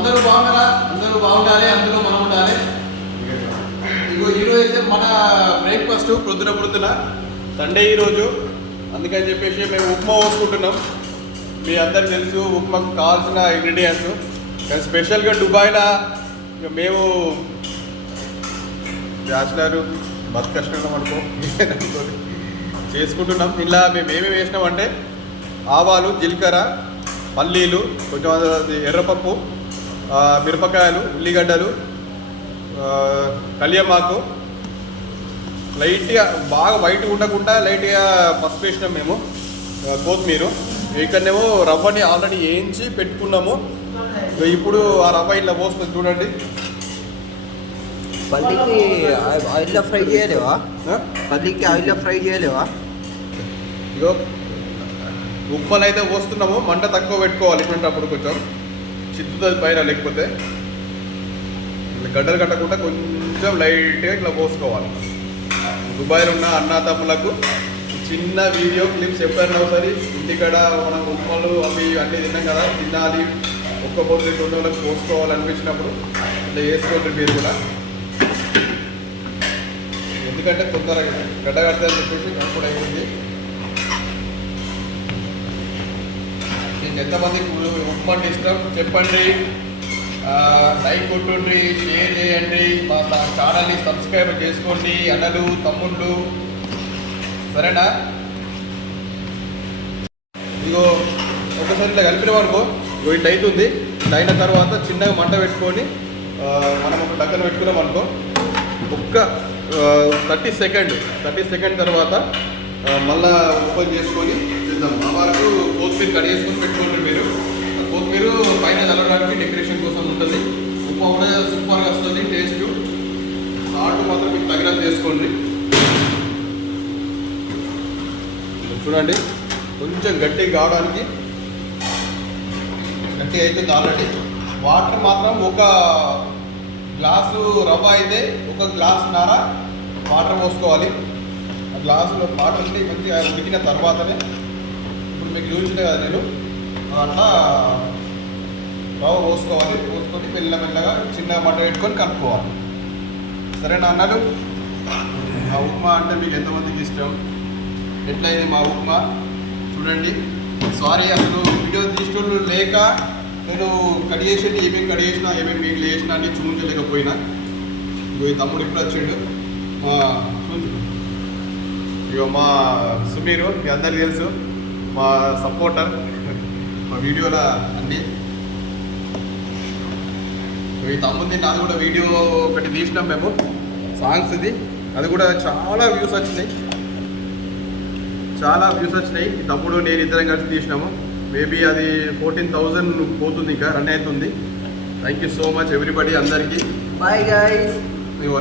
అందరూ బాగున్నారా? అందరూ బాగుండాలి అందరూ మనం ఉండాలి ఇగో ఈరోజు అయితే మన బ్రేక్ఫాస్ట్ ప్రొద్దున ప్రొద్దున సండే ఈరోజు. అందుకని చెప్పేసి మేము ఉప్మా పోసుకుంటున్నాం. మీ అందరు తెలుసు ఉప్మాకు కావాల్సిన ఇంగ్రీడియంట్స్ కానీ స్పెషల్గా దుబాయ్లో ఇక మేము బ్యాచిలర్ బతు కష్టం అనుకో చేసుకుంటున్నాం. ఇలా మేము ఏమేమి వేసినామంటే ఆవాలు జీలకర్ర పల్లీలు కొంచెం ఎర్రపప్పు మిరపకాయలు ఉల్లిగడ్డలు కలియమాకు లైట్గా బాగా వైట్ ఉండకుండా లైట్గా పసుపు వేసినాం మేము కొత్తిమీర. ఇక్కడనేమో రవ్వని ఆల్రెడీ వేయించి పెట్టుకున్నాము. ఇప్పుడు ఆ రవ్వ ఇలా పోస్తుంది చూడండి. పల్లీకి ఆయి- ఆయిల్లో ఫ్రై చేయలేవా? పల్లీకి ఆయిల్లో ఫ్రై చేయలేవా? ఇగో ఉప్పలు అయితే పోస్తున్నాము మంట తక్కువ పెట్టుకోవాలి ఇటువంటిప్పుడు కొంచెం. చిత్తుతుంది పైన లేకపోతే గడ్డలు కట్టకుండా కొంచెం లైట్గా ఇట్లా పోసుకోవాలి. దుబాయ్లో ఉన్న అన్నా తమ్ములకు చిన్న వీడియో క్లిప్స్ ఎప్పుడైనా ఒకసారి. ఇంటికాడ మనం ఉప్మాలు అవి అన్నీ తిన్నాం కదా తినాలి. ఒక్క పొద్దు రెండు రోజులకు పోసుకోవాలనిపించినప్పుడు ఇట్లా వేసుకోండి మీరు కూడా. ఎందుకంటే తొందరగా గడ్డ కడతారని చెప్పేసి అప్పుడు అయింది. ఎంతమంది ఉప్మా ఇష్టం? చెప్పండి. లైక్ కొట్టుండ్రి షేర్ చేయండి మా ఛానల్ని సబ్స్క్రైబ్ చేసుకోండి అన్నలు తమ్ముళ్ళు. సరేనా? ఇగో ఒకసారి ఇట్లా కలిపిన వరకు ఇగో ఇట్లా అవుతుంది అయిన తర్వాత చిన్నగా మంట పెట్టుకొని మనం ఒక డక్కన పెట్టుకున్నాం అనుకో ఒక్క థర్టీ సెకండ్ థర్టీ సెకండ్ తర్వాత మళ్ళా ఓపెన్ చేసుకొని చేద్దాం ఆ వరకు కొత్తిమీర కట్ చేసుకొని పెట్టుకోండి మీరు. కొత్తిమీర పైన చల్లడానికి డెకరేషన్ కోసం ఉంటుంది. ఉప్మా కూడా సూపర్గా వస్తుంది టేస్ట్. సాల్ట్ మాత్రం మీకు తగినంత చేసుకోండి చూడండి కొంచెం గట్టిగా కావడానికి గట్టి అవుతుంది ఆల్రెడీ వాటర్ మాత్రం ఒక గ్లాసు రవ్వ అయితే ఒక గ్లాస్ నార వాటర్ పోసుకోవాలి. ఆ గ్లాసులో వాటర్ని మంచిగా ఉడికిన తర్వాతనే మీకు చూపించలే కదా నేను. అట్లా బాగా పోసుకోవాలి. పోసుకొని మెల్లమెల్లగా చిన్నగా మంట పెట్టుకొని కలుపుకోవాలి సరేనా అన్నలు? ఆ ఉప్మా అంటే మీకు ఎంతమందికి ఇష్టం? ఎట్లయింది మా ఉప్మా? చూడండి. సారీ అసలు వీడియో తీసుకోవడం లేక నేను కట్ చేసేది ఏమేమి కట్ చేసినా ఏమేమి మీకు చేసినా అని చూపించలేకపోయినా. ఈ తమ్ముడు ఇప్పుడు వచ్చిండు? మా ఇక మా సుమీరు మీ అందరికి తెలుసు. మా సపోర్టర్ మా వీడియోల అన్నీ ఈ తమ్ముంది నాది కూడా వీడియో ఒకటి తీసినాం మేము. సాంగ్స్ ఇది. అది కూడా చాలా వ్యూస్ వచ్చినాయి. చాలా వ్యూస్ వచ్చినాయి. తమ్ముడు నేను ఇద్దరం కలిసి తీసినాము. మేబీ అది ఫోర్టీన్ థౌజండ్ పోతుంది ఇంకా రన్ అవుతుంది. Thank you so much everybody అందరికీ. బాయ్ గైస్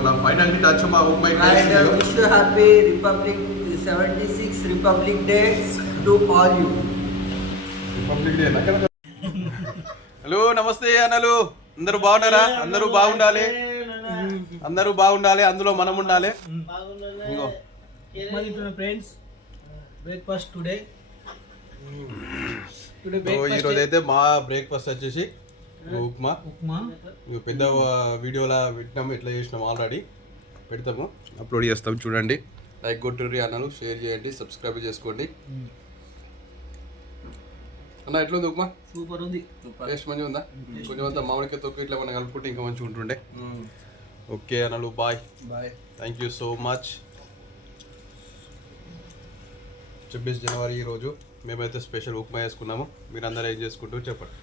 నా ఫైనల్ వచ్చి మా and happy republic seventy six republic day to all you republic day hello నమస్తే అన్నలు. అందరూ బాగున్నారా? అందరూ బాగుండాలి? అందరూ బాగుండాలి అందులో మనం ఉండాలి. ఇగో తింటున్న friends breakfast today today so ఈ రోజు అయితే మా బ్రేక్ఫాస్ట్ వచ్చేసి ఉప్మా. ఉప్మా. ఇక పెద్ద వీడియోలా పెట్టినాము ఎట్లా చేసినాము ఆల్రెడీ పెడతాము. అప్లోడ్ చేస్తాం చూడండి. లైక్ కొట్టుర్రి అన్నలు షేర్ చేయండి సబ్స్క్రైబ్ చేసుకోండి. అన్న ఎట్లుంది ఉప్మా? సూపర్ ఉంది. టేస్ట్ మంచిగా ఉందా? కొంచెం అంతా మామిడికాయ తొక్కు ఇట్లా మనం కలుపుకుంటే ఇంకా మంచిగా ఉంటుండే. ఓకే అన్నలు bye. Bye. Thank you so much ఛబ్బీస్ జనవరి ఈరోజు మేమైతే స్పెషల్ ఉప్మా వేసుకున్నాము. మీరు అందరూ ఏం చేసుకుంటూ చెప్పండి.